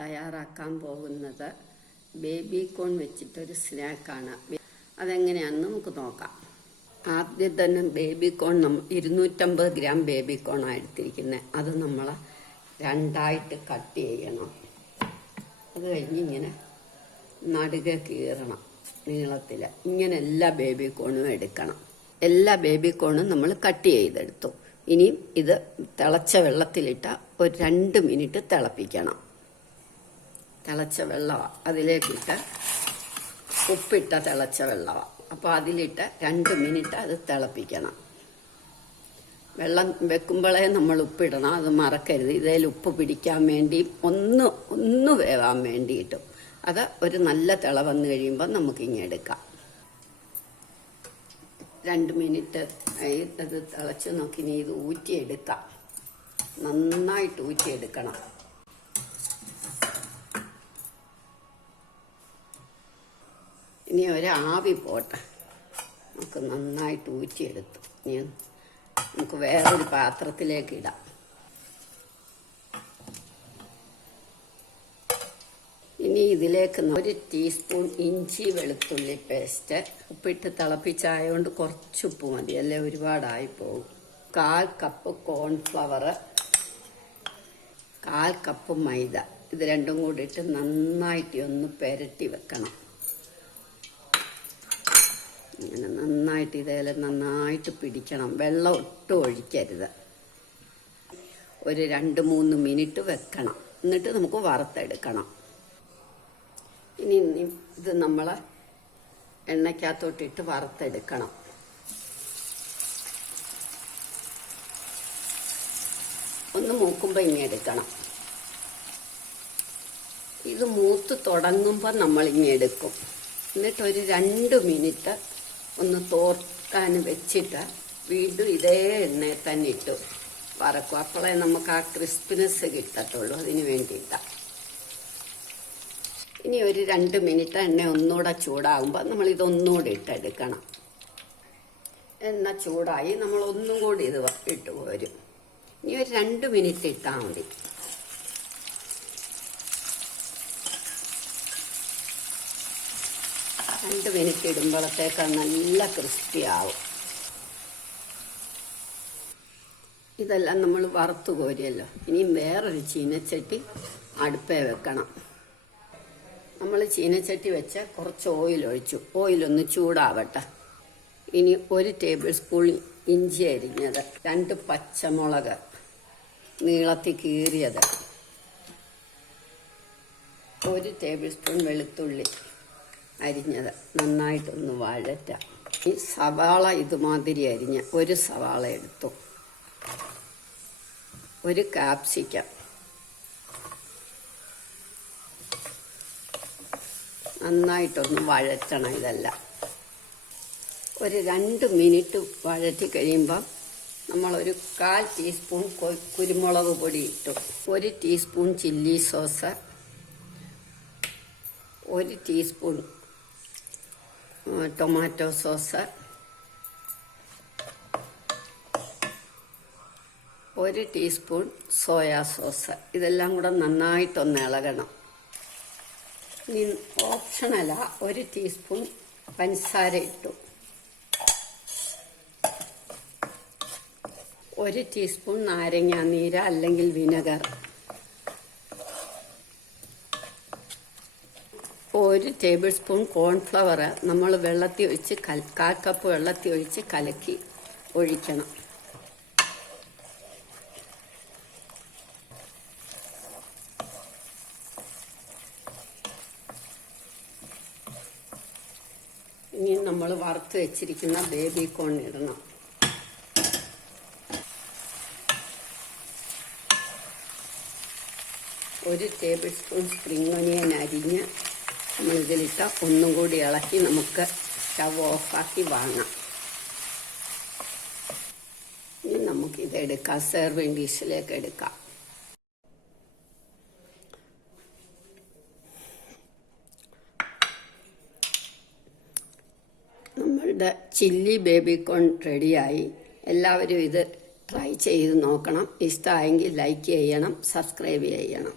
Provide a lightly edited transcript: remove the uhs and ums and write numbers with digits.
തയ്യാറാക്കാൻ പോകുന്നത് ബേബിക്കോൺ വെച്ചിട്ടൊരു സ്നാക്കാണ്. അതെങ്ങനെയാണെന്ന് നമുക്ക് നോക്കാം. ആദ്യം തന്നെ ബേബിക്കോൺ 250 ഗ്രാം ബേബിക്കോണാണ് എടുത്തിരിക്കുന്നത്. അത് നമ്മൾ രണ്ടായിട്ട് കട്ട് ചെയ്യണം. അത് കഴിഞ്ഞ് ഇങ്ങനെ നടുകെ കീറണം നീളത്തിൽ. ഇങ്ങനെ എല്ലാ ബേബിക്കോണും എടുക്കണം. എല്ലാ ബേബിക്കോണും നമ്മൾ കട്ട് ചെയ്തെടുത്തു. ഇനി ഇത് തിളച്ച വെള്ളത്തിലിട്ട ഒരു 2 മിനിറ്റ് തിളപ്പിക്കണം. തിളച്ച വെള്ളമാണ്, അതിലേക്കിട്ട് ഉപ്പിട്ട തിളച്ച വെള്ളമാണ്. അപ്പോൾ അതിലിട്ട് 2 മിനിറ്റ് അത് തിളപ്പിക്കണം. വെള്ളം വെക്കുമ്പോഴേ നമ്മൾ ഉപ്പിടണം, അത് മറക്കരുത്. ഇതിൽ ഉപ്പ് പിടിക്കാൻ വേണ്ടി ഒന്ന് വേവാൻ വേണ്ടിയിട്ടും. അത് ഒരു നല്ല തിള വന്നു കഴിയുമ്പോൾ നമുക്കിങ്ങനെ എടുക്കാം. 2 മിനിറ്റ് അത് തിളച്ച് നോക്കി ഇനി ഇത് ഊറ്റിയെടുക്കാം. നന്നായിട്ട് ഊറ്റിയെടുക്കണം. ഇനി ഒരാവി പോട്ടെ. നമുക്ക് നന്നായിട്ട് ഊറ്റിയെടുത്തു. ഇനി നമുക്ക് വേറൊരു പാത്രത്തിലേക്ക് ഇടാം. ഇനി ഇതിലേക്ക് 1 ടീസ്പൂൺ ഇഞ്ചി വെളുത്തുള്ളി പേസ്റ്റ്. ഉപ്പിട്ട് തിളപ്പിച്ചായതുകൊണ്ട് കുറച്ച് ഉപ്പ് മതി, അല്ലേ ഒരുപാടായി പോകും. 1/4 കപ്പ് കോൺഫ്ലവർ, 1/4 കപ്പ് മൈദ. ഇത് രണ്ടും കൂടി ഇട്ട് നന്നായിട്ട് ഒന്ന് പുരട്ടി വെക്കണം. ഇങ്ങനെ നന്നായിട്ട് ഇതേലെ നന്നായിട്ട് പിടിക്കണം. വെള്ളം ഒട്ടും ഒഴിക്കരുത്. ഒരു 2-3 മിനിറ്റ് വെക്കണം. എന്നിട്ട് നമുക്ക് വറുത്തെടുക്കണം. ഇനി ഇത് നമ്മൾ എണ്ണയ്ക്കകത്തോട്ടിട്ട് വറുത്തെടുക്കണം. ഒന്ന് മൂക്കുമ്പോൾ ഇങ്ങനെ എടുക്കണം. ഇത് മൂത്ത് തുടങ്ങുമ്പോൾ നമ്മളിങ്ങനെ എടുക്കും. എന്നിട്ട് ഒരു 2 മിനിറ്റ് ഒന്ന് തോർക്കാൻ വെച്ചിട്ട് വീണ്ടും ഇതേ എണ്ണയിൽ തന്നെ ഇട്ടു വറക്കും. അപ്പോഴേ നമുക്ക് ആ ക്രിസ്പിനെസ് കിട്ടത്തുള്ളൂ. അതിന് വേണ്ടിയിട്ടാണ്. ഇനി ഒരു 2 മിനിറ്റ് എണ്ണ ഒന്നുകൂടെ ചൂടാകുമ്പോൾ നമ്മൾ ഇതൊന്നുകൂടി ഇട്ടെടുക്കണം. എണ്ണ ചൂടായി നമ്മൾ ഒന്നും കൂടി ഇത് ഇട്ട് പോരും. ഇനി ഒരു 2 മിനിറ്റ് ഇട്ടാൽ മതി. രണ്ട് മിനിറ്റ് ഇടുമ്പോഴത്തേക്ക് നല്ല ക്രിസ്പി ആവും. ഇതെല്ലാം നമ്മൾ വറുത്ത് കോരിയല്ലോ. ഇനിയും വേറൊരു ചീനച്ചട്ടി അടുപ്പേ വെക്കണം. നമ്മൾ ചീനച്ചട്ടി വെച്ച് കുറച്ച് ഓയിൽ ഒഴിച്ചു. ഓയിലൊന്ന് ചൂടാവട്ടെ. ഇനി 1 ടേബിൾ സ്പൂൺ ഇഞ്ചി അരിഞ്ഞത്, 2 പച്ചമുളക് നീളത്തിൽ കീറിയത്, 1 ടേബിൾ സ്പൂൺ വെളുത്തുള്ളി അരിഞ്ഞത് നന്നായിട്ടൊന്ന് വഴറ്റാം. ഈ സവാള ഇതുമാതിരി അരിഞ്ഞ് 1 സവാള എടുത്തു, 1 കാപ്സിക്കം, നന്നായിട്ടൊന്ന് വഴറ്റണം. ഇതെല്ലാം ഒരു 2 മിനിറ്റ് വഴറ്റി കഴിയുമ്പോൾ നമ്മളൊരു 1/4 ടീസ്പൂൺ കുരുമുളക് പൊടി ഇട്ടു, 1 teaspoon chilli sauce, 1 teaspoon tomato sauce, 1 teaspoon soya sauce. ഇതെല്ലാം കൂടെ നന്നായിട്ടൊന്ന് ഇളകണം. ഇനി ഓപ്ഷണല 1 ടീസ്പൂൺ പഞ്ചസാര ഇട്ടു, 1 ടീസ്പൂൺ നാരങ്ങാനീര് അല്ലെങ്കിൽ വിനെഗർ, 1 ടേബിൾ സ്പൂൺ കോൺഫ്ലവർ നമ്മൾ വെള്ളത്തിൽ ഒഴിച്ച് 1/4 കപ്പ് വെള്ളത്തിൽ ഒഴിച്ച് കലക്കി ഒഴിക്കണം. ഇനി നമ്മൾ വറുത്ത് വെച്ചിരിക്കുന്ന ബേബിക്കോൺ ഇടണം. ഒരു ടേബിൾ സ്പൂൺ സ്പ്രിംഗ് ഒനിയൻ അരിഞ്ഞ് നമ്മളിതിലിട്ട് ഒന്നും കൂടി ഇളക്കി നമുക്ക് സ്റ്റവ് ഓഫാക്കി വാങ്ങാം. ഇനി നമുക്കിതെടുക്കാം, സെർവിങ് ഡിഷിലേക്ക് എടുക്കാം. നമ്മളുടെ ചില്ലി ബേബിക്കോൺ റെഡിയായി. എല്ലാവരും ഇത് ട്രൈ ചെയ്ത് നോക്കണം. ഇഷ്ടമായെങ്കിൽ ലൈക്ക് ചെയ്യണം, സബ്സ്ക്രൈബ് ചെയ്യണം.